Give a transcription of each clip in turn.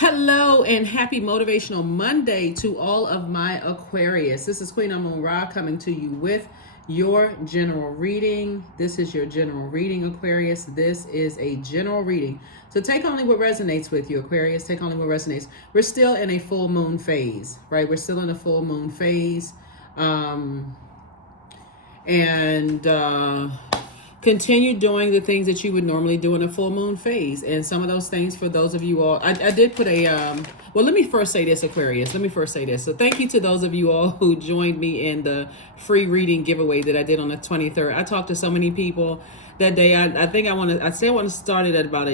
Hello and happy Motivational Monday to all of my Aquarius. This is Queen Amun Ra coming to you with your general reading. This is your general reading, Aquarius. This is a general reading. So take only what resonates with you, Aquarius. Take only what resonates. We're still in a full moon phase, right? We're still in a full moon phase. Continue doing the things that you would normally do in a full moon phase. And some of those things for those of you all, I did put a, well, let me first say this, Aquarius. Let me first say this. So thank you to those of you all who joined me in the free reading giveaway that I did on the 23rd. I talked to so many people that day. I think I want to start it at about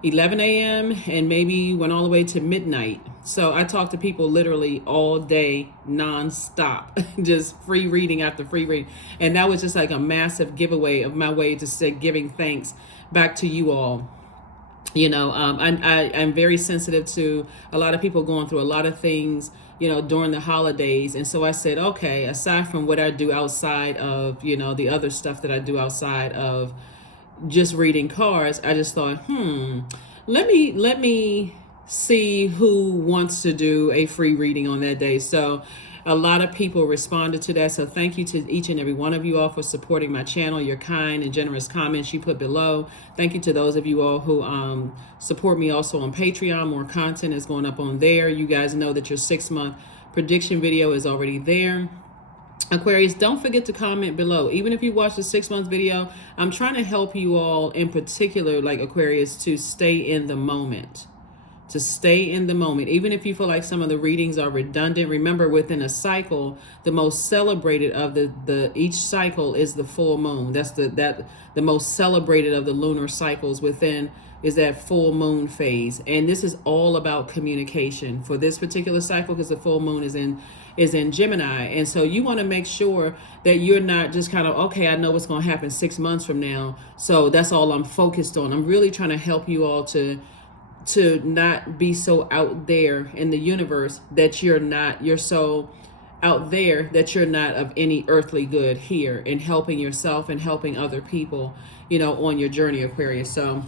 11 a.m. and maybe went all the way to midnight. So I talked to people literally all day, nonstop, just free reading after free reading. And that was just like a massive giveaway of my way to say giving thanks back to you all. You know, I'm very sensitive to a lot of people going through a lot of things, you know, during the holidays. And so I said, okay, aside from what I do outside of, you know, the other stuff that I do outside of just reading cards, I just thought, let me see who wants to do a free reading on that day. So a lot of people responded to that. So thank you to each and every one of you all for supporting my channel, your kind and generous comments you put below. Thank you to those of you all who support me also on Patreon. More content is going up on there. You guys know that your 6-month prediction video is already there. Aquarius, don't forget to comment below. Even if you watch the 6-month video, I'm trying to help you all in particular, like Aquarius, to stay in the moment. To stay in the moment. Even if you feel like some of the readings are redundant, remember within a cycle, the most celebrated of each cycle is the full moon. That's the most celebrated of the lunar cycles within is that full moon phase. And this is all about communication for this particular cycle because the full moon is in Gemini. And so you want to make sure that you're not just kind of, okay, I know what's going to happen 6 months from now, so that's all I'm focused on. I'm really trying to help you all to not be so out there in the universe that you're so out there that you're not of any earthly good here in helping yourself and helping other people, you know, on your journey, Aquarius. So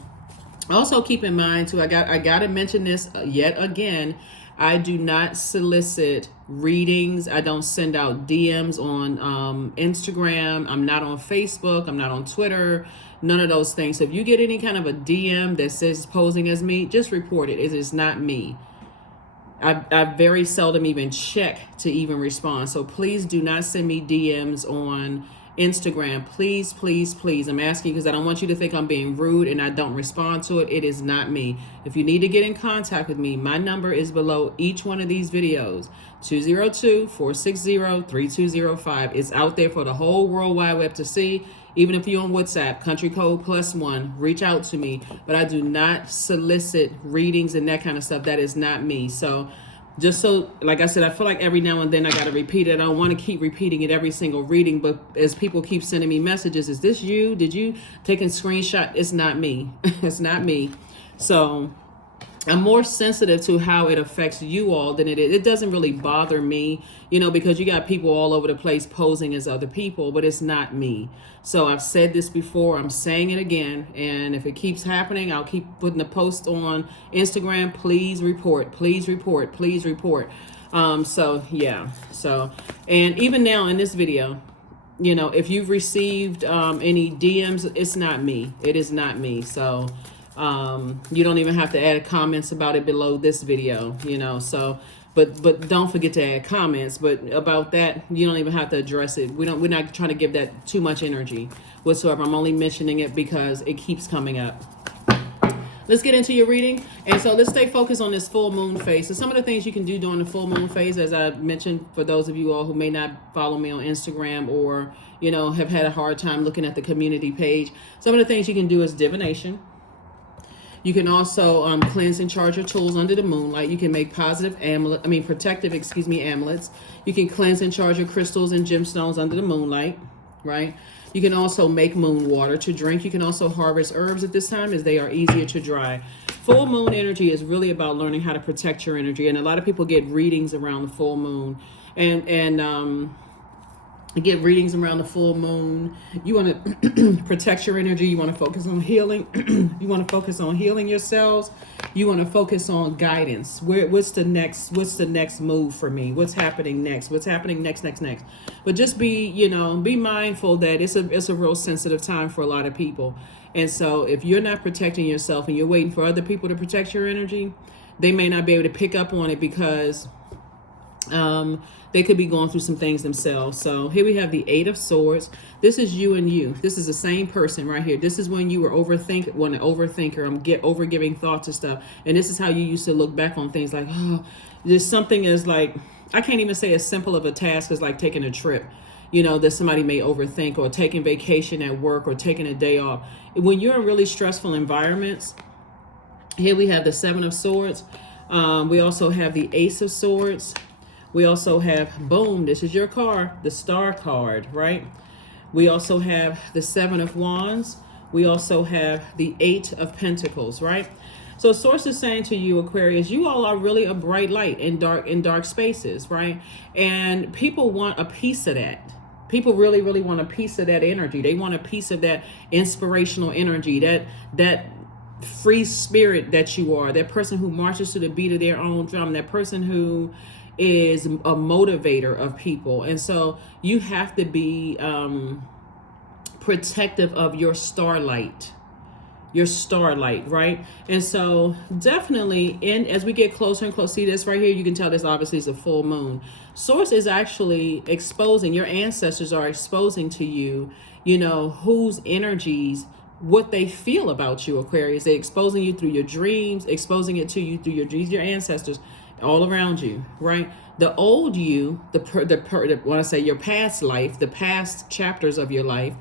also keep in mind too, I got to mention this yet again. I do not solicit readings. I don't send out DMs on Instagram. I'm not on Facebook. I'm not on Twitter. None of those things. So if you get any kind of a DM that says posing as me, just report it. It is not me. I very seldom even check to even respond. So please do not send me DMs on Instagram. Please, please, please. I'm asking because I don't want you to think I'm being rude and I don't respond to it. It is not me. If you need to get in contact with me, my number is below each one of these videos. 202-460-3205. It's out there for the whole World Wide Web to see. Even if you're on WhatsApp, country code +1, reach out to me. But I do not solicit readings and that kind of stuff. That is not me. So just so, like I said, I feel like every now and then I got to repeat it. I don't want to keep repeating it every single reading. But as people keep sending me messages, is this you? Did you take a screenshot? It's not me. It's not me. So I'm more sensitive to how it affects you all than it is. It doesn't really bother me, you know, because you got people all over the place posing as other people, but it's not me. So I've said this before, I'm saying it again. And if it keeps happening, I'll keep putting the post on Instagram. Please report, please report, please report. So yeah. So, and even now in this video, you know, if you've received any DMs, it's not me. It is not me. So you don't even have to add comments about it below this video, you know. So but don't forget to add comments. But about that, you don't even have to address it. We're not trying to give that too much energy whatsoever. I'm only mentioning it because it keeps coming up. Let's get into your reading. And so let's stay focused on this full moon phase. So some of the things you can do during the full moon phase, as I mentioned, for those of you all who may not follow me on Instagram or, you know, have had a hard time looking at the community page, some of the things you can do is divination. You can also cleanse and charge your tools under the moonlight. You can make protective amulets. You can cleanse and charge your crystals and gemstones under the moonlight, right? You can also make moon water to drink. You can also harvest herbs at this time as they are easier to dry. Full moon energy is really about learning how to protect your energy. And a lot of people get readings around the full moon. And get readings around the full moon. You want to protect your energy. You want to focus on healing. You want to focus on healing yourselves You want to focus on guidance. What's the next move for me? What's happening next? What's happening next? But just be mindful that it's a real sensitive time for a lot of people. And so if you're not protecting yourself and you're waiting for other people to protect your energy, they may not be able to pick up on it because they could be going through some things themselves. So here we have the Eight of Swords. This is you and you. This is the same person right here. This is when you were an overthinker. Over giving thoughts and stuff. And this is how you used to look back on things like, oh, there's something as like, I can't even say as simple of a task as like taking a trip, that somebody may overthink, or taking vacation at work, or taking a day off. When you're in really stressful environments, here we have the Seven of Swords. We also have the Ace of Swords. We also have, boom, this is your card, the Star card, right? We also have the Seven of Wands. We also have the Eight of Pentacles, right? So Source is saying to you, Aquarius, you all are really a bright light in dark spaces, right? And people want a piece of that. People really, really want a piece of that energy. They want a piece of that inspirational energy, that free spirit that you are, that person who marches to the beat of their own drum, that person who is a motivator of people. And so you have to be protective of your starlight, right? And so definitely, as we get closer and closer, see this right here, you can tell this obviously is a full moon. Source is actually exposing, your ancestors are exposing to you, whose energies, what they feel about you, Aquarius. They're exposing you through your dreams, exposing it to you through your dreams, your ancestors all around you, right? The old you, when I say your past life, the past chapters of your life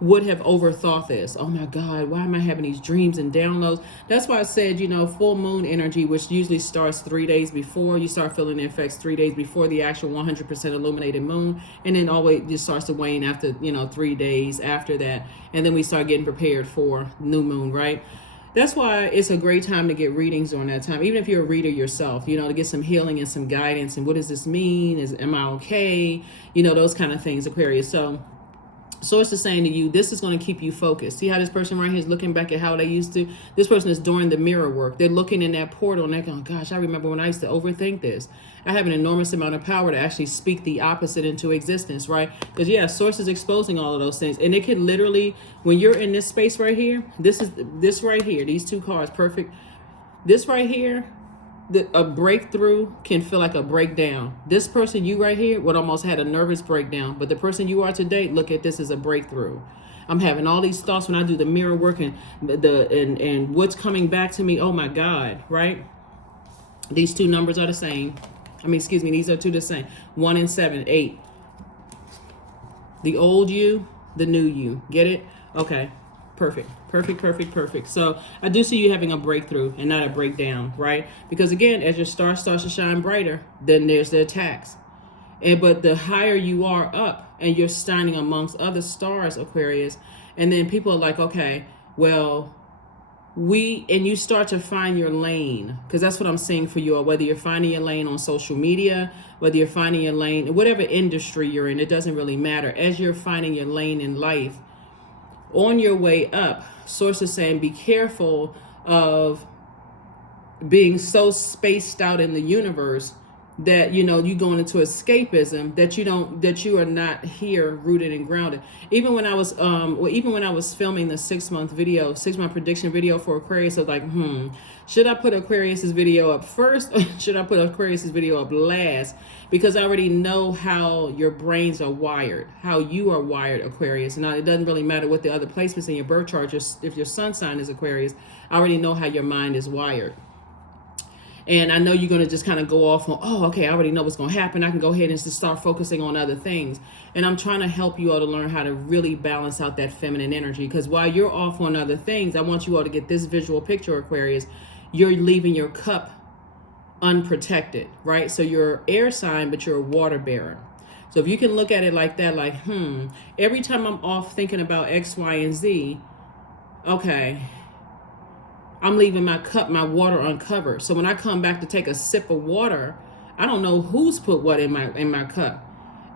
would have overthought this. Oh my God, why am I having these dreams and downloads? That's why I said, full moon energy, which usually starts 3 days before, you start feeling the effects 3 days before the actual 100% illuminated moon. And then always just starts to wane after, 3 days after that. And then we start getting prepared for new moon, right? That's why it's a great time to get readings during that time, even if you're a reader yourself, to get some healing and some guidance. And what does this mean? Am I okay? Those kind of things, Aquarius. So Source is saying to you, this is going to keep you focused. See how this person right here is looking back at how they used to? This person is doing the mirror work. They're looking in that portal and they're going, gosh, I remember when I used to overthink this. I have an enormous amount of power to actually speak the opposite into existence, right? Because Source is exposing all of those things. And it can literally, when you're in this space right here, this right here, these two cards, perfect. This right here, a breakthrough can feel like a breakdown. This person, you right here, would almost had a nervous breakdown. But the person you are today, look at this as a breakthrough. I'm having all these thoughts when I do the mirror work and what's coming back to me. Oh my God, right? These two numbers are the same. These are two the same. 1 and 7, 8. The old you, the new you. Get it? Okay. Perfect. So I do see you having a breakthrough and not a breakdown, right? Because again, as your star starts to shine brighter, then there's the attacks. But the higher you are up and you're standing amongst other stars, Aquarius, and then people are like, okay, well, you start to find your lane, because that's what I'm seeing for you, or whether you're finding your lane on social media, whether you're finding your lane in whatever industry you're in, it doesn't really matter. As you're finding your lane in life, on your way up, Source is saying be careful of being so spaced out in the universe that you going into escapism, that you are not here rooted and grounded. Even when I was filming the 6-month prediction video for Aquarius, of like, should I put Aquarius's video up first or should I put Aquarius's video up last? Because I already know how your brains are wired, how you are wired, Aquarius. Now, it doesn't really matter what the other placements in your birth chart, if your sun sign is Aquarius, I already know how your mind is wired. And I know you're going to just kind of go off on, oh, okay, I already know what's going to happen. I can go ahead and just start focusing on other things. And I'm trying to help you all to learn how to really balance out that feminine energy. Because while you're off on other things, I want you all to get this visual picture, Aquarius. You're leaving your cup unprotected, right? So you're air sign, but you're a water bearer. So if you can look at it like that, like, every time I'm off thinking about X, Y, and Z, okay, I'm leaving my cup, my water uncovered. So when I come back to take a sip of water, I don't know who's put what in my cup.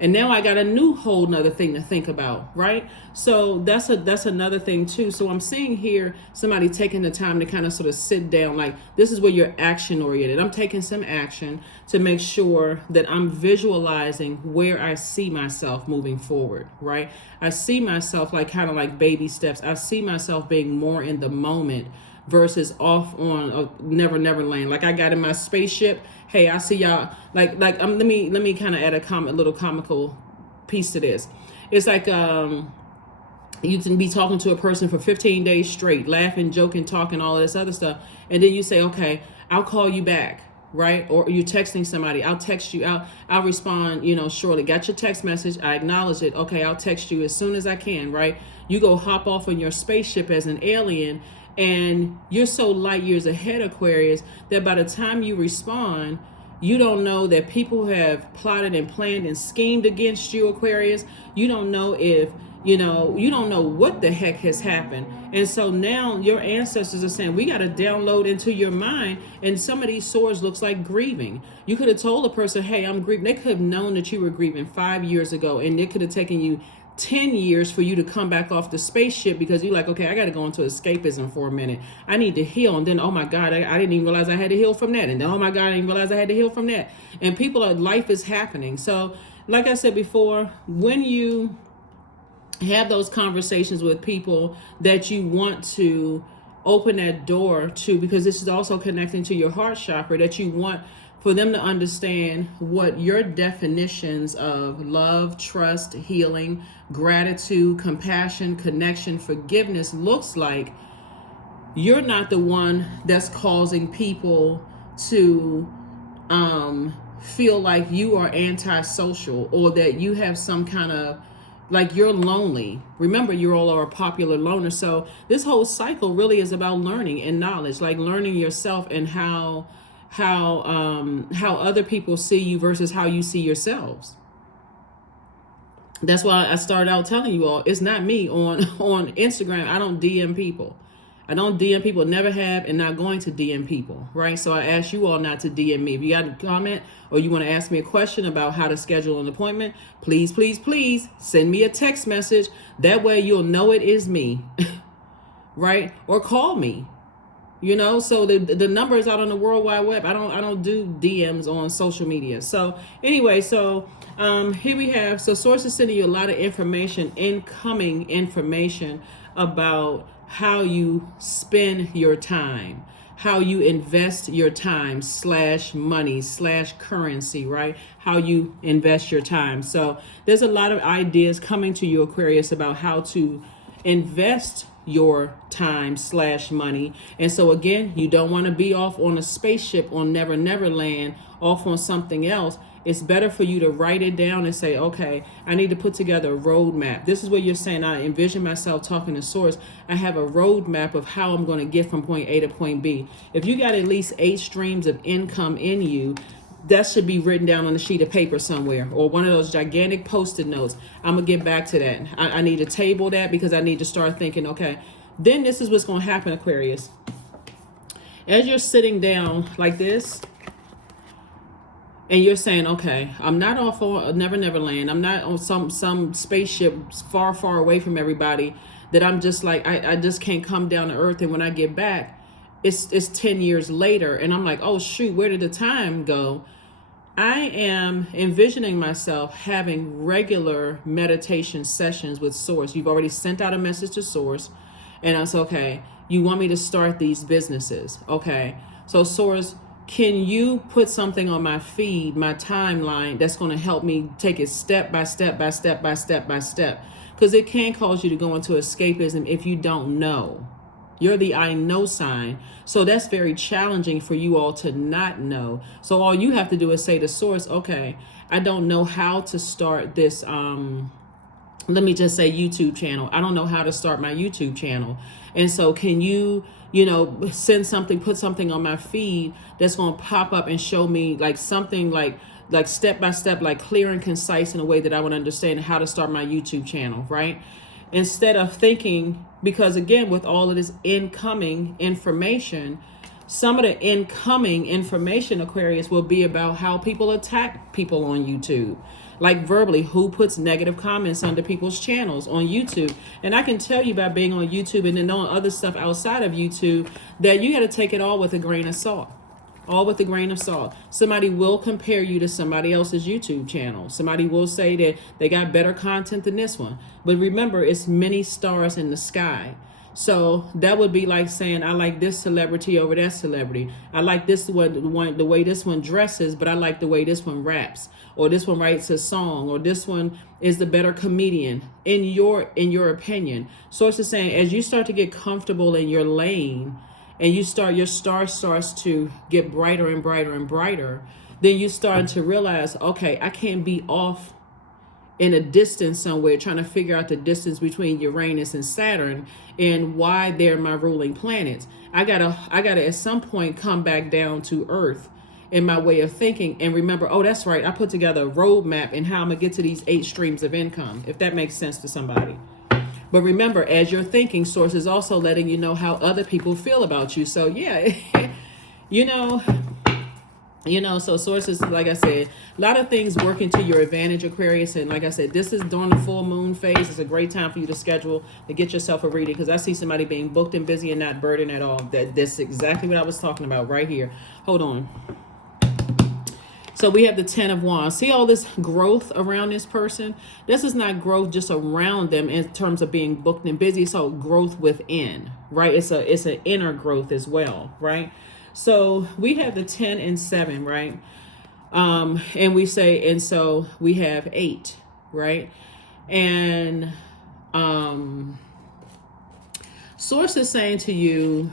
And now I got a new whole nother thing to think about, right? So that's another thing too. So I'm seeing here somebody taking the time to kind of sort of sit down, like this is where you're action oriented. I'm taking some action to make sure that I'm visualizing where I see myself moving forward, right? I see myself like kind of like baby steps. I see myself being more in the moment versus off on a never land. Like I got in my spaceship. Hey, I see y'all. Like let me kind of add a little comical piece to this. It's like you can be talking to a person for 15 days straight, laughing, joking, talking, all of this other stuff, and then you say, okay, I'll call you back, right? Or you're texting somebody, I'll text you, I'll respond, shortly. Got your text message, I acknowledge it. Okay, I'll text you as soon as I can, right? You go hop off on your spaceship as an alien. And you're so light years ahead, Aquarius, that by the time you respond, you don't know that people have plotted and planned and schemed against you, Aquarius. You don't know if, you don't know what the heck has happened. And so now your ancestors are saying, we got to download into your mind. And some of these swords looks like grieving. You could have told a person, hey, I'm grieving. They could have known that you were grieving 5 years ago, and it could have taken you 10 years for you to come back off the spaceship because you're like, okay, I got to go into escapism for a minute. I need to heal. And then, oh my God, I didn't even realize I had to heal from that. And then, oh my God, I didn't realize I had to heal from that. And life is happening. So like I said before, when you have those conversations with people that you want to open that door to, because this is also connecting to your heart chakra, that you want for them to understand what your definitions of love, trust, healing, gratitude, compassion, connection, forgiveness looks like. You're not the one that's causing people to feel like you are antisocial, or that you have some kind of, like, you're lonely. Remember, you all are a popular loner. So this whole cycle really is about learning and knowledge, like learning yourself and how other people see you versus how you see yourselves. That's why I started out telling you all, it's not me on Instagram. I don't DM people. I don't DM people, never have, and not going to DM people, right? So I ask you all not to DM me. If you got a comment or you want to ask me a question about how to schedule an appointment, please, please, please send me a text message. That way you'll know it is me, right? Or call me. So the number is out on the World Wide Web. I don't do DMs on social media. So anyway, here we have, Source is sending you a lot of information, incoming information about how you spend your time, how you invest your time / money / currency, right? How you invest your time. So there's a lot of ideas coming to you, Aquarius, about how to invest your time / money. And so again, you don't want to be off on a spaceship on Never Land, off on something else. It's better for you to write it down and say, okay, I need to put together a roadmap. This is what you're saying. I envision myself talking to Source. I have a roadmap of how I'm going to get from point A to point B. If you got at least 8 streams of income in you, that should be written down on a sheet of paper somewhere, or one of those gigantic Post-it notes. I'm going to get back to that. I need to table that because I need to start thinking, okay, then this is what's going to happen, Aquarius. As you're sitting down like this, and you're saying, okay, I'm not off on Never Land. I'm not on some spaceship far, far away from everybody, that I'm just like, I just can't come down to earth. And when I get back, it's 10 years later. And I'm like, oh, shoot, where did the time go? I am envisioning myself having regular meditation sessions with Source. You've already sent out a message to Source. And I said, okay, you want me to start these businesses. Okay, so Source, can you put something on my feed, my timeline, that's going to help me take it step by step by step by step by step? Because it can cause you to go into escapism if you don't know. You're the I know sign. So that's very challenging for you all to not know. So all you have to do is say to Source, okay, I don't know how to start this, let me just say YouTube channel. I don't know how to start my YouTube channel. And so can you, send something, put something on my feed that's going to pop up and show me like something like step by step, like clear and concise in a way that I would understand how to start my YouTube channel, right? Instead of thinking, because again, with all of this incoming information, Some of the incoming information, Aquarius, will be about how people attack people on YouTube. Like verbally, who puts negative comments under people's channels on YouTube. And I can tell you by being on YouTube and then on other stuff outside of YouTube that you got to take it all with a grain of salt. All with a grain of salt. Somebody will compare you to somebody else's YouTube channel. Somebody will say that they got better content than this one. But remember, it's many stars in the sky. So that would be like saying, I like this celebrity over that celebrity. I like this one, the way this one dresses, but I like the way this one raps, or this one writes a song, or this one is the better comedian in your opinion. So it's just saying, as you start to get comfortable in your lane, and your star starts to get brighter and brighter and brighter, then you start to realize, okay, I can't be off in a distance somewhere trying to figure out the distance between Uranus and Saturn and why they're my ruling planets. I gotta at some point come back down to earth in my way of thinking and remember, oh, that's right, I put together a roadmap and how I'm gonna get to these 8 streams of income, if that makes sense to somebody. But remember, as you're thinking, source is also letting you know how other people feel about you. So yeah, so sources, like I said, a lot of things working to your advantage, Aquarius. And like I said, this is during the full moon phase. It's a great time for you to schedule to get yourself a reading, because I see somebody being booked and busy and not burdened at all. That's exactly what I was talking about right here. Hold on. So we have the 10 of Wands. See all this growth around this person? This is not growth just around them in terms of being booked and busy. So growth within, right? It's an inner growth as well, right? So we have the 10 and 7, right? And we say, and so we have 8, right? And source is saying to you,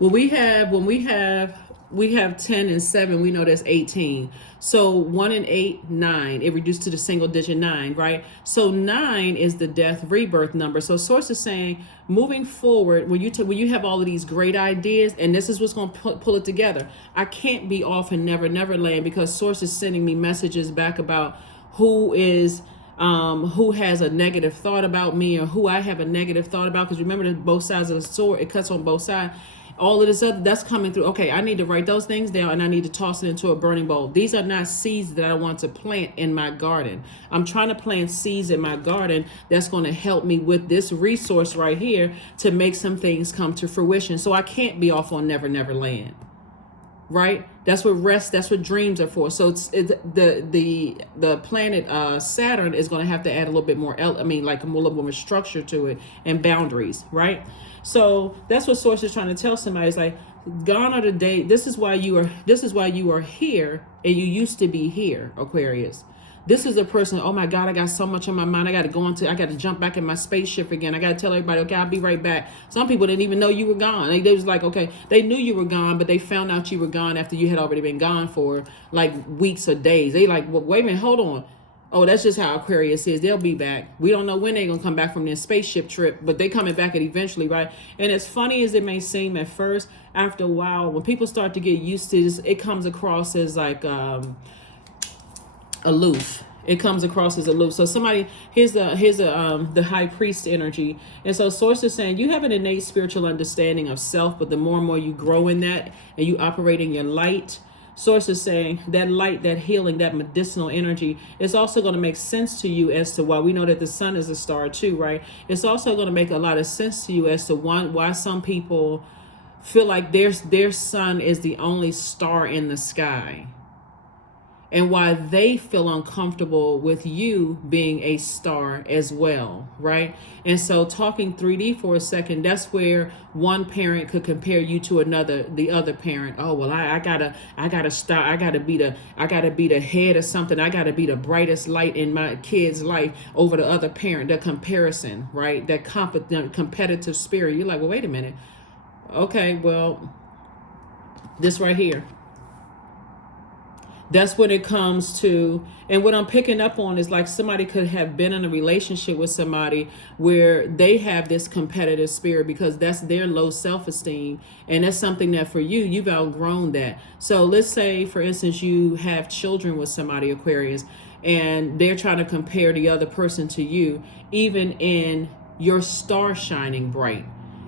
when we have 10 and 7, we know that's 18. So 1 and 8, 9. It reduced to the single digit 9, right? So 9 is the death rebirth number. So source is saying, moving forward, when you have all of these great ideas, and this is what's going to pull it together. I can't be off in never land, because source is sending me messages back about who has a negative thought about me, or who I have a negative thought about. Because remember, that both sides of the sword, it cuts on both sides. All of this other that's coming through. Okay, I need to write those things down, and I need to toss it into a burning bowl. These are not seeds that I want to plant in my garden. I'm trying to plant seeds in my garden that's going to help me with this resource right here to make some things come to fruition. So I can't be off on never land. Right? That's what rest, that's what dreams are for. So the planet Saturn is going to have to add a little bit more, like a little more structure to it and boundaries, right? So that's what source is trying to tell somebody. It's like, gone are the day. This is why you are here, and you used to be here, Aquarius. This is a person, oh my God, I got so much on my mind. I got to jump back in my spaceship again. I got to tell everybody, okay, I'll be right back. Some people didn't even know you were gone. They was like, okay, they knew you were gone, but they found out you were gone after you had already been gone for like weeks or days. They like, well, wait a minute, hold on. Oh, that's just how Aquarius is. They'll be back. We don't know when they're going to come back from their spaceship trip, but they coming back eventually, right? And as funny as it may seem at first, after a while, when people start to get used to this, it comes across as like aloof. It comes across as aloof. So somebody, here's the high priest energy. And so source is saying you have an innate spiritual understanding of self, but the more and more you grow in that and you operate in your light, source is saying that light, that healing, that medicinal energy is also going to make sense to you as to why we know that the sun is a star too, right? It's also going to make a lot of sense to you as to why some people feel like their sun is the only star in the sky, and why they feel uncomfortable with you being a star as well, right? And so talking 3D for a second, that's where one parent could compare you to the other parent. Oh, well, I gotta star, I gotta be the head of something. I gotta be the brightest light in my kid's life over the other parent. The comparison, right? That competitive spirit. You're like, well, wait a minute. Okay, well, this right here. That's when it comes to, and what I'm picking up on is like somebody could have been in a relationship with somebody where they have this competitive spirit because that's their low self-esteem. And that's something that for you, you've outgrown that. So let's say, for instance, you have children with somebody, Aquarius, and they're trying to compare the other person to you, even in your star shining bright.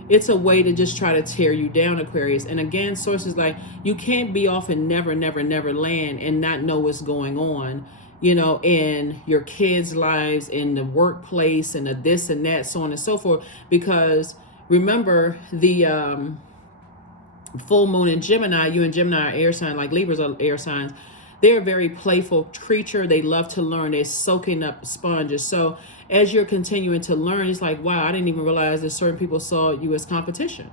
It's a way to just try to tear you down, Aquarius. And again, sources like, you can't be off in never, never, never land and not know what's going on, you know, in your kids' lives, in the workplace, and the this and that, so on and so forth. Because remember, the full moon in Gemini, you and Gemini are air sign, like Libras are air signs. They're a very playful creature. They love to learn. They're soaking up sponges. So as you're continuing to learn, it's like, wow, I didn't even realize that certain people saw you as competition.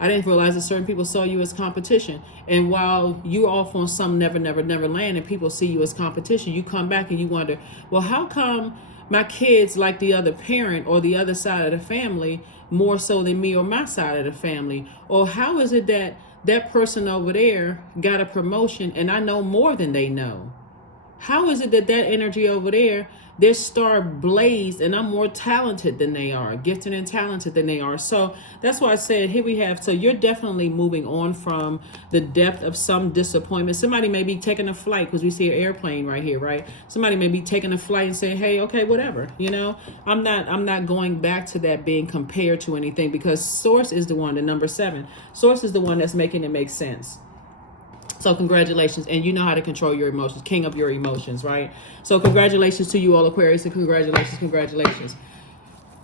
I didn't realize that certain people saw you as competition. And while you're off on some never, never, never land and people see you as competition, you come back and you wonder, well, how come my kids like the other parent or the other side of the family more so than me or my side of the family? Or how is it that that person over there got a promotion and I know more than they know? How is it that that energy over there, their star blazed and I'm more talented than they are, gifted and talented than they are? So that's why I said, here we have, so you're definitely moving on from the depth of some disappointment. Somebody may be taking a flight, because we see an airplane right here, right? Somebody may be taking a flight and say, hey, okay, whatever, you know, I'm not going back to that being compared to anything, because source is the one, the number 7. Source is the one that's making it make sense. So congratulations. And you know how to control your emotions, king of your emotions, right? So congratulations to you all, Aquarius, and congratulations.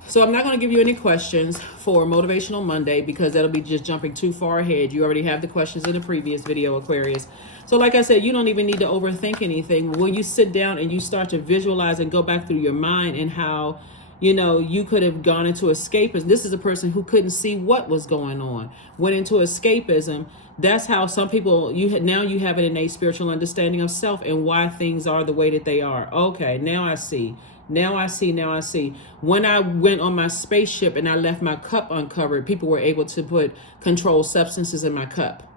So I'm not going to give you any questions for Motivational Monday, because that'll be just jumping too far ahead. You already have the questions in the previous video, Aquarius. So like I said, you don't even need to overthink anything. When you sit down and you start to visualize and go back through your mind and how, you know, you could have gone into escapism. This is a person who couldn't see what was going on, went into escapism. That's how some people, now you have an innate spiritual understanding of self and why things are the way that they are. Okay, now I see. Now I see. When I went on my spaceship and I left my cup uncovered, people were able to put controlled substances in my cup.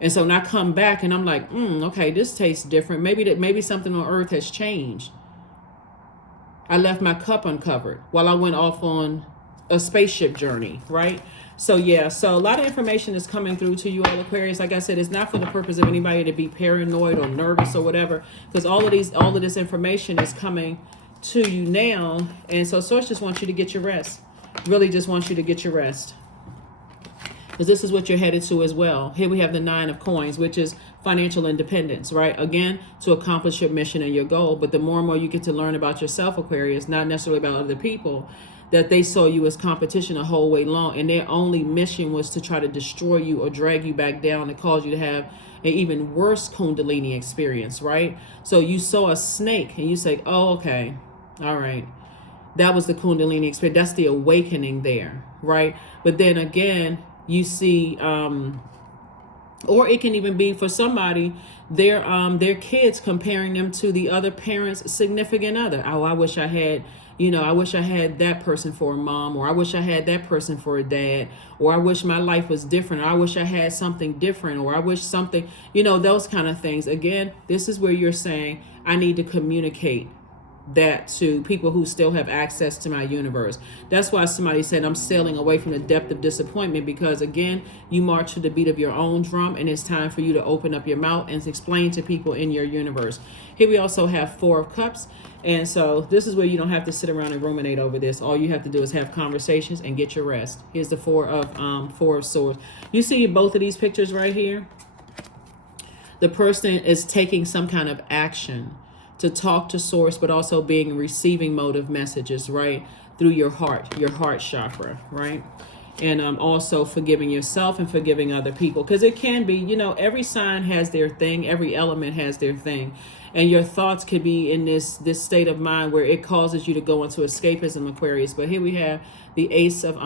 And so now I come back and I'm like, okay, this tastes different. Maybe something on earth has changed. I left my cup uncovered while I went off on a spaceship journey, right? So yeah, so a lot of information is coming through to you all, Aquarius. Like I said, it's not for the purpose of anybody to be paranoid or nervous or whatever, because all of this information is coming to you now. And so source just wants you to get your rest. Really just wants you to get your rest, because this is what you're headed to as well. Here we have the 9 of coins, which is financial independence, right? Again, to accomplish your mission and your goal. But the more and more you get to learn about yourself, Aquarius, not necessarily about other people, that they saw you as competition a whole way long, and their only mission was to try to destroy you or drag you back down and cause you to have an even worse Kundalini experience, right? So you saw a snake and you say, oh, okay, all right. That was the Kundalini experience. That's the awakening there, right? But then again, you see, or it can even be for somebody, their kids, comparing them to the other parent's significant other. Oh, I wish I had, I wish I had that person for a mom, or I wish I had that person for a dad, or I wish my life was different, or I wish I had something different, or I wish something, those kind of things. Again, this is where you're saying, I need to communicate that to people who still have access to my universe. That's why somebody said, I'm sailing away from the depth of disappointment, because again, you march to the beat of your own drum, and it's time for you to open up your mouth and explain to people in your universe. Here we also have 4 of Cups. And so this is where you don't have to sit around and ruminate over this. All you have to do is have conversations and get your rest. Here's the 4 of Swords. You see both of these pictures right here? The person is taking some kind of action to talk to source, but also being in receiving mode of messages, right? Through your heart chakra, right? And also forgiving yourself and forgiving other people. Because it can be, every sign has their thing. Every element has their thing. And your thoughts could be in this state of mind where it causes you to go into escapism, Aquarius. But here we have the Ace of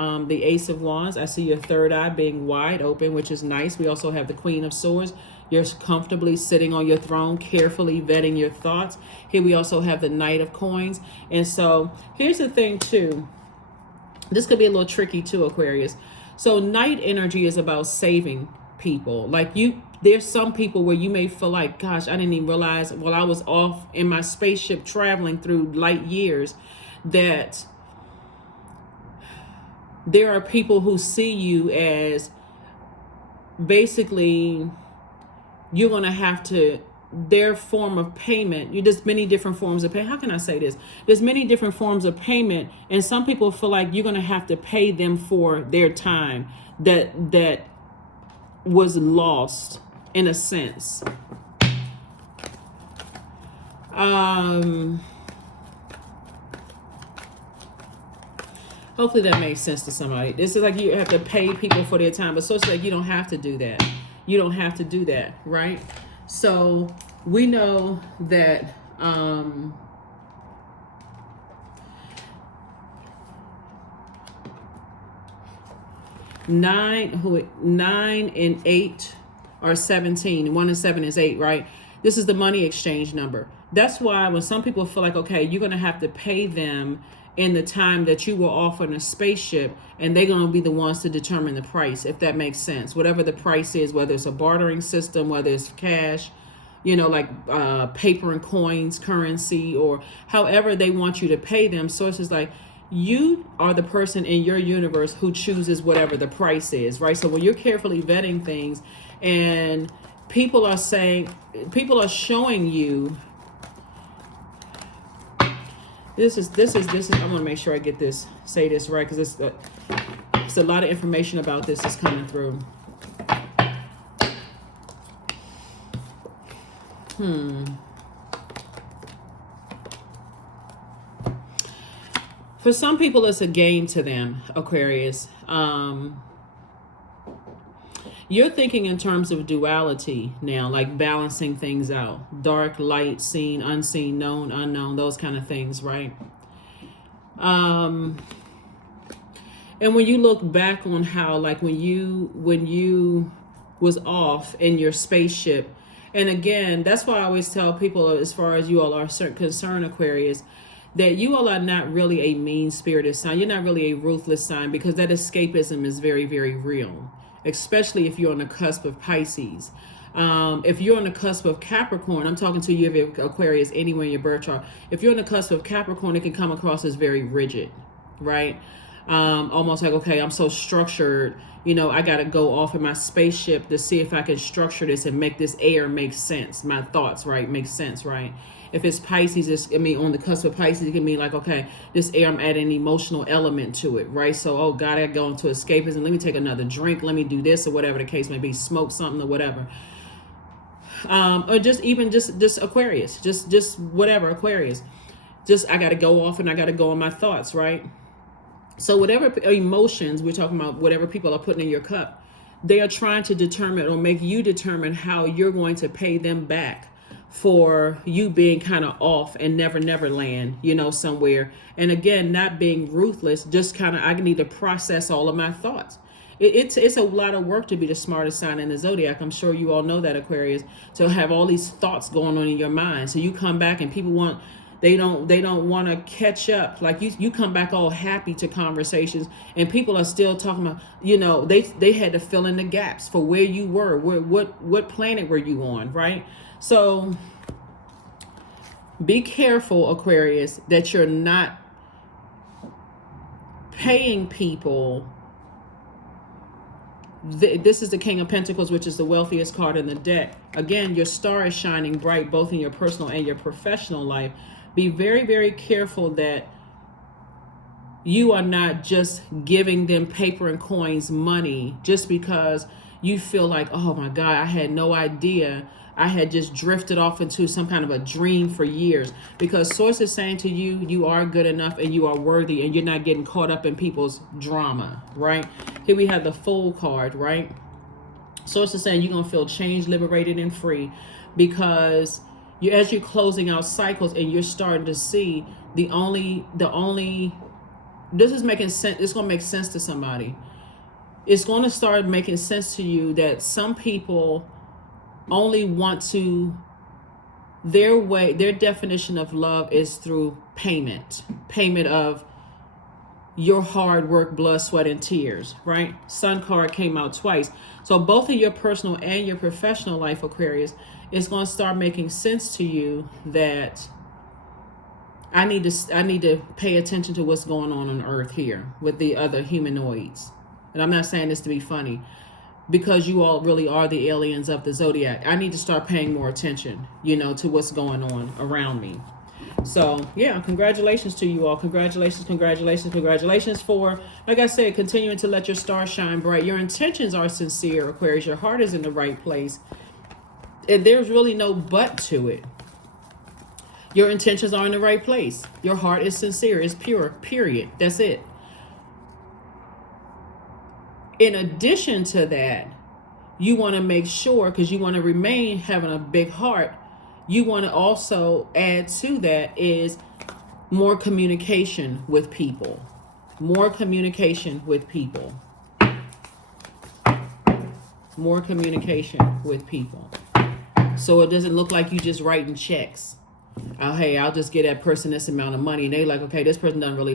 Wands. I see your third eye being wide open, which is nice. We also have the Queen of Swords. You're comfortably sitting on your throne, carefully vetting your thoughts. Here we also have the Knight of Coins. And so here's the thing too. This could be a little tricky too, Aquarius. So night energy is about saving people. Like there's some people where you may feel like, gosh, I didn't even realize while I was off in my spaceship traveling through light years that there are people who see you as basically, you're going to have to their form of payment. There's many different forms of pay. How can I say this? There's many different forms of payment, and some people feel like you're going to have to pay them for their time that was lost in a sense. Hopefully that makes sense to somebody. This is like you have to pay people for their time, but so it's like you don't have to do that. You don't have to do that, right? So we know that nine and 8 are 17. 1 and 7 is 8, right? This is the money exchange number. That's why when some people feel like, okay, you're going to have to pay them in the time that you were offered a spaceship, and they're going to be the ones to determine the price, if that makes sense. Whatever the price is, whether it's a bartering system, whether it's cash, like paper and coins, currency, or however they want you to pay them. So it's just like, you are the person in your universe who chooses whatever the price is, right? So when you're carefully vetting things and people are showing you, this is, I want to make sure I get this, say this right, because it's a lot of information about this is coming through. For some people, it's a game to them, Aquarius. You're thinking in terms of duality now, like balancing things out. Dark, light, seen, unseen, known, unknown, those kind of things, right? And when you look back on how, like when you was off in your spaceship, and again, that's why I always tell people, as far as you all are concerned, Aquarius, that you all are not really a mean-spirited sign. You're not really a ruthless sign, because that escapism is very, very real, especially if you're on the cusp of Pisces. If you're on the cusp of Capricorn, I'm talking to you if you're Aquarius anywhere in your birth chart. If you're on the cusp of Capricorn, it can come across as very rigid, right? Almost like, okay, I'm so structured, I got to go off in my spaceship to see if I can structure this and make this air make sense. My thoughts, right, make sense, right? If it's Pisces, on the cusp of Pisces, it can mean like, okay, this air, I'm adding an emotional element to it, right? So, oh God, I go into escapism. Let me take another drink. Let me do this, or whatever the case may be, smoke something or whatever. Or just Aquarius, just whatever, Aquarius. I got to go off and I got to go on my thoughts, right? So whatever emotions we're talking about, whatever people are putting in your cup, they are trying to determine or make you determine how you're going to pay them back for you being kind of off and never land, somewhere. And again, not being ruthless, just kind of, I need to process all of my thoughts. It's a lot of work to be the smartest sign in the Zodiac. I'm sure you all know that, Aquarius, to have all these thoughts going on in your mind. So you come back and people they don't want to catch up. Like you come back all happy to conversations, and people are still talking about, they had to fill in the gaps for where you were, what planet were you on, right? So be careful, Aquarius, that you're not paying people. This is the King of Pentacles, which is the wealthiest card in the deck. Again, your star is shining bright both in your personal and your professional life. Be very, very careful that you are not just giving them paper and coins money just because you feel like, oh my God, I had no idea. I had just drifted off into some kind of a dream for years. Because Source is saying to you, you are good enough and you are worthy, and you're not getting caught up in people's drama, right? Here we have the Fool card, right? Source is saying you're going to feel changed, liberated, and free, because as you're closing out cycles and you're starting to see the only this is making sense. It's going to make sense to somebody. It's going to start making sense to you that some people only want to, their definition of love is through payment of your hard work, blood, sweat, and tears, right? Sun card came out twice. So both in your personal and your professional life, Aquarius, it's going to start making sense to you that I need to pay attention to what's going on Earth here with the other humanoids. And I'm not saying this to be funny, because you all really are the aliens of the zodiac. I need to start paying more attention, to what's going on around me. So yeah, congratulations to you all. Congratulations, congratulations, congratulations for, like I said, continuing to let your star shine bright. Your intentions are sincere, Aquarius. Your heart is in the right place. And there's really no but to it. Your intentions are in the right place. Your heart is sincere, it's pure, period. That's it. In addition to that, you want to make sure, because you want to remain having a big heart, you want to also add to that is more communication with people. More communication with people. More communication with people. So it doesn't look like you just writing checks. Oh, hey, I'll just get that person this amount of money. And they like, okay, this person they don't really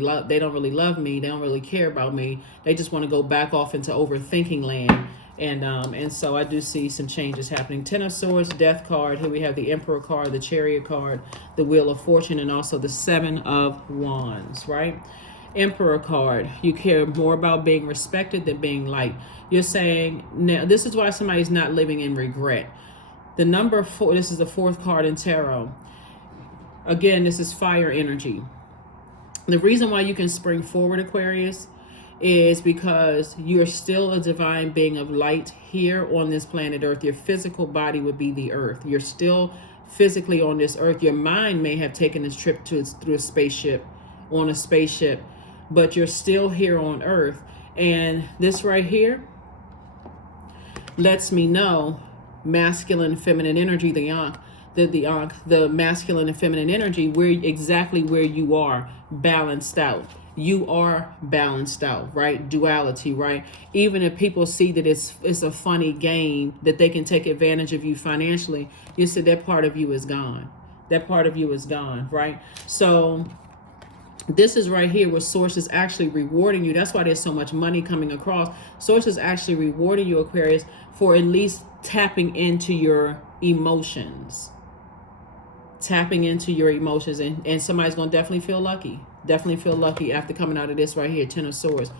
love me. They don't really care about me. They just want to go back off into overthinking land. And so I do see some changes happening. Ten of Swords, Death card. Here we have the Emperor card, the Chariot card, the Wheel of Fortune, and also the Seven of Wands, right? Emperor card. You care more about being respected than being liked. You're saying, now, this is why somebody's not living in regret. The number 4, this is the 4th card in tarot. Again, this is fire energy. The reason why you can spring forward, Aquarius, is because you're still a divine being of light here on this planet Earth. Your physical body would be the Earth. You're still physically on this Earth. Your mind may have taken this trip through a spaceship, on a spaceship, but you're still here on Earth. And this right here lets me know masculine, feminine energy, the masculine and feminine energy, exactly where you are balanced out. You are balanced out, right? Duality, right? Even if people see that it's a funny game, that they can take advantage of you financially, you said that part of you is gone. That part of you is gone, right? So this is right here where Source is actually rewarding you. That's why there's so much money coming across. Source is actually rewarding you, Aquarius, for at least tapping into your emotions. Tapping into your emotions, and somebody's going to definitely feel lucky. Definitely feel lucky after coming out of this right here, Ten of Swords.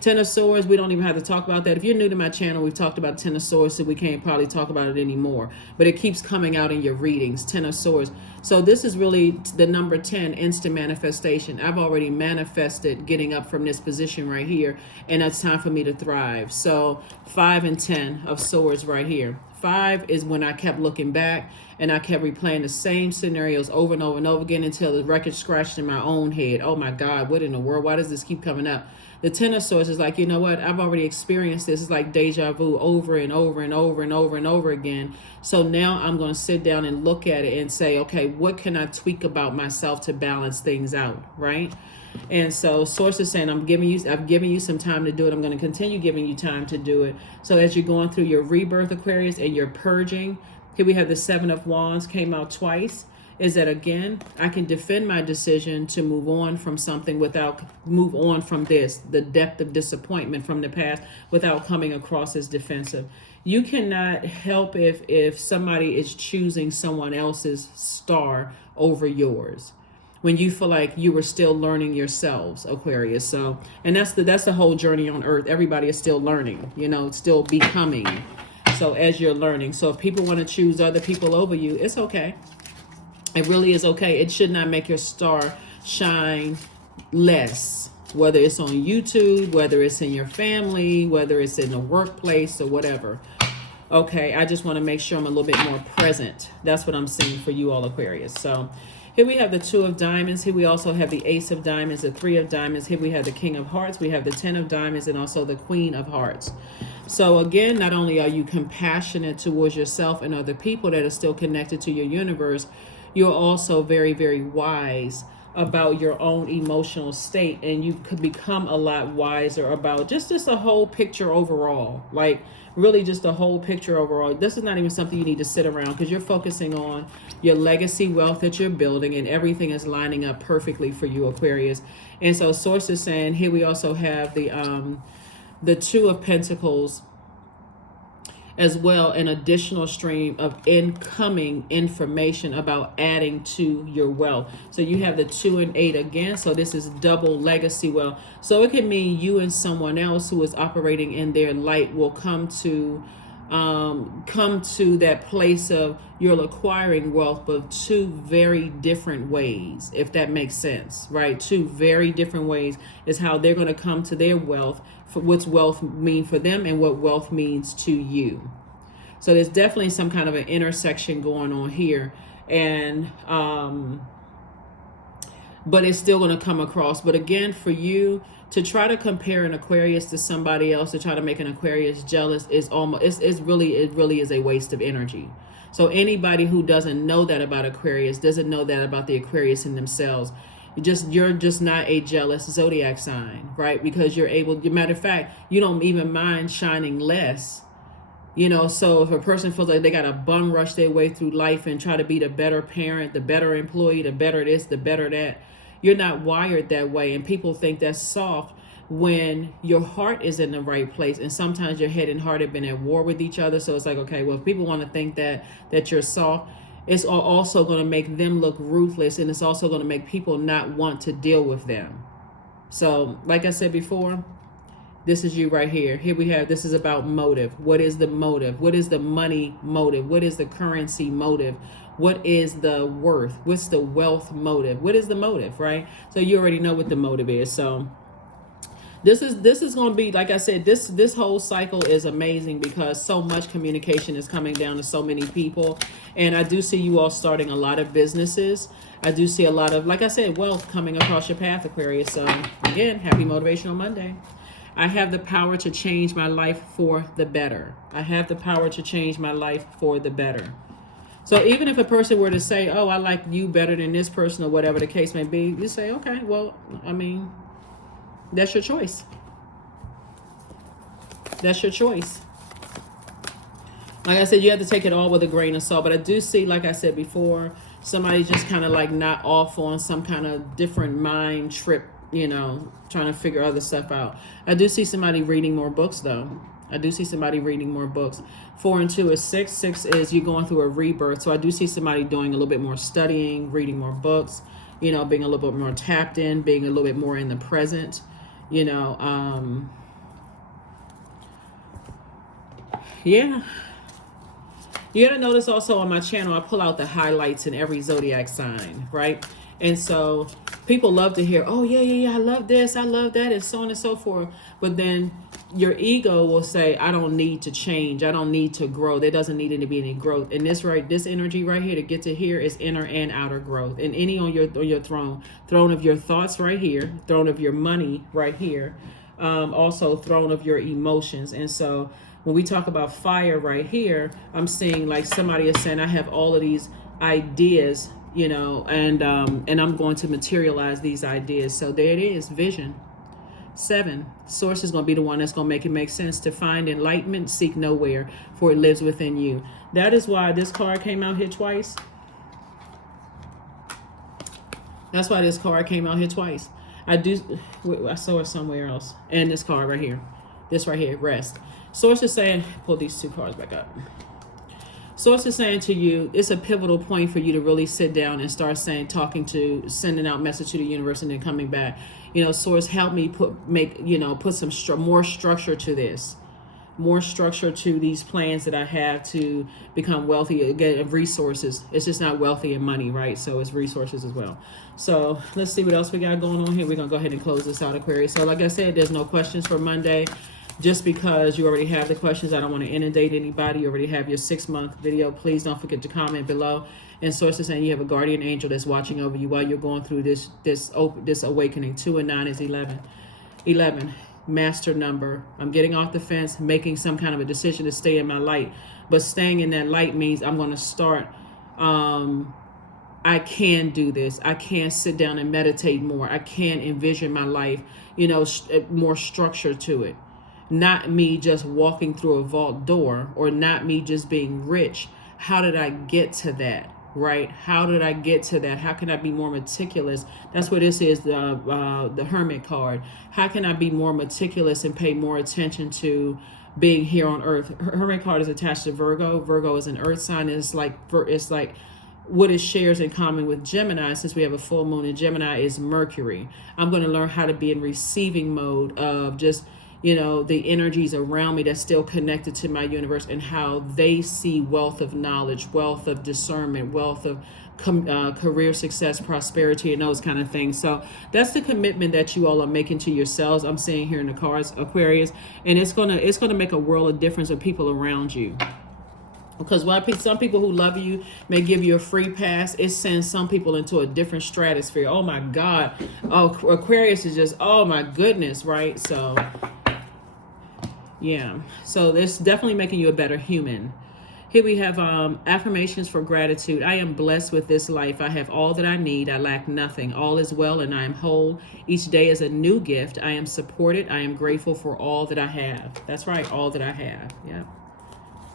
Ten of Swords, we don't even have to talk about that. If you're new to my channel, we've talked about Ten of Swords, so we can't probably talk about it anymore. But it keeps coming out in your readings, Ten of Swords. So this is really the number 10, instant manifestation. I've already manifested getting up from this position right here, and it's time for me to thrive. So 5 and 10 of Swords right here. 5 is when I kept looking back and I kept replaying the same scenarios over and over and over again until the record scratched in my own head. Oh my God, what in the world? Why does this keep coming up? The Ten of Swords is like, you know what? I've already experienced this. It's like deja vu over and over and over and over and over again. So now I'm going to sit down and look at it and say, okay, what can I tweak about myself to balance things out, right? And so Source is saying, I've given you some time to do it. I'm going to continue giving you time to do it. So as you're going through your rebirth, Aquarius, and you're purging, here we have the Seven of Wands came out twice. Is that, again, I can defend my decision to move on from something move on from this, the depth of disappointment from the past, without coming across as defensive. You cannot help if somebody is choosing someone else's star over yours, when you feel like you were still learning yourselves, Aquarius. So, and that's the whole journey on Earth. Everybody is still learning, still becoming. So as you're learning. So if people want to choose other people over you, it's okay. It really is okay. It should not make your star shine less, whether it's on YouTube, whether it's in your family, whether it's in the workplace or whatever. Okay, I just want to make sure I'm a little bit more present. That's what I'm seeing for you all, Aquarius. So here we have the Two of Diamonds. Here we also have the Ace of Diamonds, the Three of Diamonds. Here we have the King of Hearts. We have the Ten of Diamonds and also the Queen of Hearts. So again, not only are you compassionate towards yourself and other people that are still connected to your universe, you're also very, very wise about your own emotional state, and you could become a lot wiser about just a whole picture overall. Like really just a whole picture overall. This is not even something you need to sit around, because you're focusing on your legacy wealth that you're building, and everything is lining up perfectly for you, Aquarius. And so Source is saying, here we also have the Two of Pentacles as well an additional stream of incoming information about adding to your wealth. So you have the 2 and 8 again. So this is double legacy wealth. So it can mean you and someone else who is operating in their light will come to that place of you're acquiring wealth, but 2 very different ways, if that makes sense, right? 2 very different ways is how they're going to come to their wealth, for what's wealth mean for them and what wealth means to you. So there's definitely some kind of an intersection going on here, and but it's still going to come across. But again, for you to try to compare an Aquarius to somebody else, to try to make an Aquarius jealous, is almost it really is a waste of energy. So anybody who doesn't know that about Aquarius, doesn't know that about the Aquarius in themselves, you're just not a jealous zodiac sign, right? Because you're able, matter of fact, you don't even mind shining less. You know, so if a person feels like they got to bum rush their way through life and try to be the better parent, the better employee, the better this, the better that, you're not wired that way. And people think that's soft when your heart is in the right place. And sometimes your head and heart have been at war with each other. So it's like, okay, well, if people want to think that you're soft, it's also going to make them look ruthless. And it's also going to make people not want to deal with them. So like I said before, this is you right here. Here we have, this is about motive. What is the motive? What is the money motive? What is the currency motive? What is the worth? What's the wealth motive? What is the motive, right? So you already know what the motive is. So this is going to be, like I said, this whole cycle is amazing because so much communication is coming down to so many people. And I do see you all starting a lot of businesses. I do see a lot of, like I said, wealth coming across your path, Aquarius. So again, happy Motivational Monday. I have the power to change my life for the better. I have the power to change my life for the better. So even if a person were to say, oh, I like you better than this person or whatever the case may be, you say, okay, well, I mean, that's your choice. That's your choice. Like I said, you have to take it all with a grain of salt. But I do see, like I said before, somebody just kind of like not off on some kind of different mind trip, you know, trying to figure other stuff out. I do see somebody reading more books, though. I do see somebody reading more books. 4 and 2 is 6. 6 is you going through a rebirth. So I do see somebody doing a little bit more studying, reading more books, you know, being a little bit more tapped in, being a little bit more in the present, you know. Yeah. You got to notice also on my channel, I pull out the highlights in every zodiac sign, right? And so people love to hear, oh, yeah, I love this, I love that, and so on and so forth. But then your ego will say, I don't need to change. I don't need to grow. There doesn't need to be any growth. And this energy right here to get to here is inner and outer growth. And any on your throne of your thoughts right here, throne of your money right here, also throne of your emotions. And so when we talk about fire right here, I'm seeing like somebody is saying, I have all of these ideas, you know, and I'm going to materialize these ideas. So there it is, vision. 7, source is going to be the one that's going to make it make sense. To find enlightenment, seek nowhere, for it lives within you. That is why this card came out here twice. That's why this card came out here twice. I saw it somewhere else. And this card right here. This right here, rest. Source is saying, pull these 2 cards back up. Source is saying to you, it's a pivotal point for you to really sit down and start sending out message to the universe and then coming back. You know, Source, help me put some more structure to this, more structure to these plans that I have to become wealthy. Again, resources. It's just not wealthy and money, right? So it's resources as well. So let's see what else we got going on here. We're going to go ahead and close this out, Aquarius. So like I said, there's no questions for Monday. Just because you already have the questions, I don't want to inundate anybody. You already have your 6-month video. Please don't forget to comment below. And Source is saying you have a guardian angel that's watching over you while you're going through this awakening. 2 and 9 is 11. 11, master number. I'm getting off the fence, making some kind of a decision to stay in my light. But staying in that light means I'm going to start. I can do this. I can sit down and meditate more. I can envision my life, you know, more structure to it. Not me just walking through a vault door, or not me just being rich. How did I get to that? right? How did I get to that? How can I be more meticulous? That's what this is, the Hermit card. How can I be more meticulous and pay more attention to being here on Earth? Hermit card is attached to Virgo. Virgo is an Earth sign. It's like what it shares in common with Gemini, since we have a full moon in Gemini, is Mercury. I'm going to learn how to be in receiving mode of just, the energies around me that's still connected to my universe, and how they see wealth of knowledge, wealth of discernment, wealth of career success, prosperity, and those kind of things. So that's the commitment that you all are making to yourselves. I'm seeing here in the cards, Aquarius, and it's gonna make a world of difference with people around you. Because while some people who love you may give you a free pass, it sends some people into a different stratosphere. Oh my God. Oh, Aquarius is just, oh my goodness, right? So, yeah. So this definitely making you a better human. Here we have affirmations for gratitude. I am blessed with this life. I have all that I need. I lack nothing. All is well and I am whole. Each day is a new gift. I am supported. I am grateful for all that I have. That's right. All that I have. Yeah.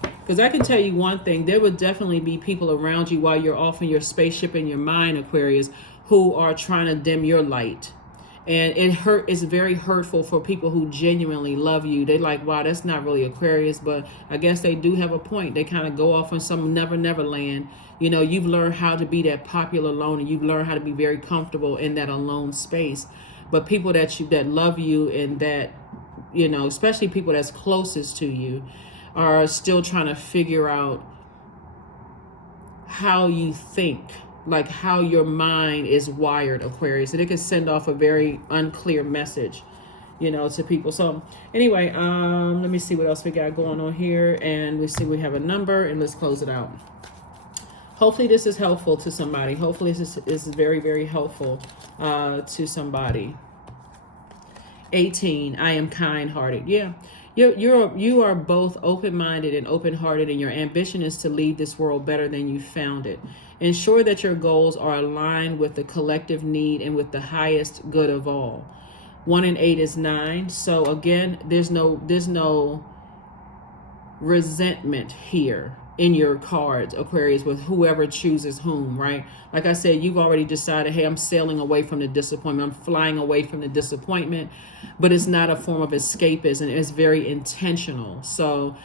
Because I can tell you one thing, there would definitely be people around you while you're off in your spaceship in your mind, Aquarius, who are trying to dim your light. And it's very hurtful for people who genuinely love you. They like, wow, that's not really Aquarius, but I guess they do have a point. They kind of go off on some never land. You've learned how to be that popular alone, and you've learned how to be very comfortable in that alone space. But people that love you, and that, especially people that's closest to you, are still trying to figure out how you think, like how your mind is wired, Aquarius. And it can send off a very unclear message, to people. So anyway, let me see what else we got going on here. And we have a number, and let's close it out. Hopefully this is helpful to somebody. Hopefully this is very, very helpful to somebody. 18, I am kind-hearted. Yeah. You are both open-minded and open-hearted, and your ambition is to leave this world better than you found it. Ensure that your goals are aligned with the collective need and with the highest good of all. 1 and 8 is 9. So again, there's no resentment here in your cards, Aquarius, with whoever chooses whom, right? Like I said, you've already decided, hey, I'm sailing away from the disappointment. I'm flying away from the disappointment, but it's not a form of escapism. It's very intentional. So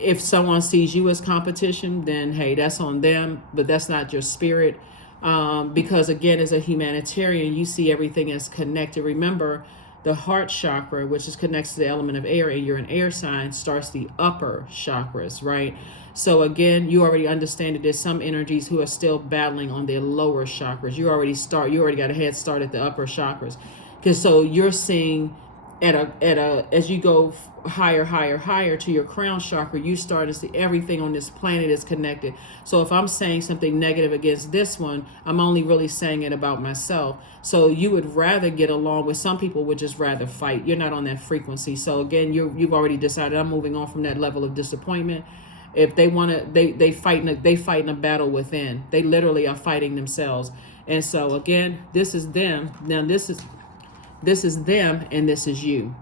if someone sees you as competition, then hey, that's on them, but that's not your spirit. Because again, as a humanitarian, you see everything as connected. Remember, the heart chakra, which is connected to the element of air, and you're an air sign, starts the upper chakras, right? So again, you already understand that there's some energies who are still battling on their lower chakras. You already got a head start at the upper chakras. Because so you're seeing as you go higher to your crown chakra, you start to see everything on this planet is connected. So if I'm saying something negative against this one, I'm only really saying it about myself. So you would rather get along with, some people would just rather fight. You're not on that frequency. So again, you've already decided, I'm moving on from that level of disappointment. If they want to, they fight in a battle within. They literally are fighting themselves. And so again, this is them. Now this is them, and this is you.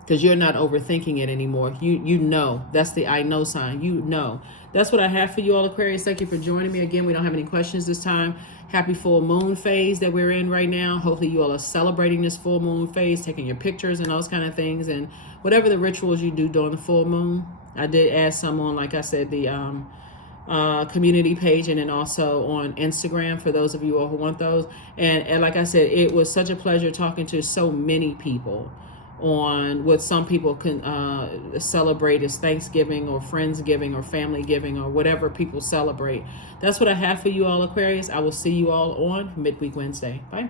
Because you're not overthinking it anymore. You know. That's the I know sign. You know. That's what I have for you all, Aquarius. Thank you for joining me. Again, we don't have any questions this time. Happy full moon phase that we're in right now. Hopefully you all are celebrating this full moon phase, taking your pictures and those kind of things, and whatever the rituals you do during the full moon. I did add some on, like I said, the community page, and then also on Instagram for those of you all who want those. And like I said, it was such a pleasure talking to so many people on what some people can celebrate as Thanksgiving or Friendsgiving or Family Giving or whatever people celebrate. That's what I have for you all, Aquarius. I will see you all on Midweek Wednesday. Bye.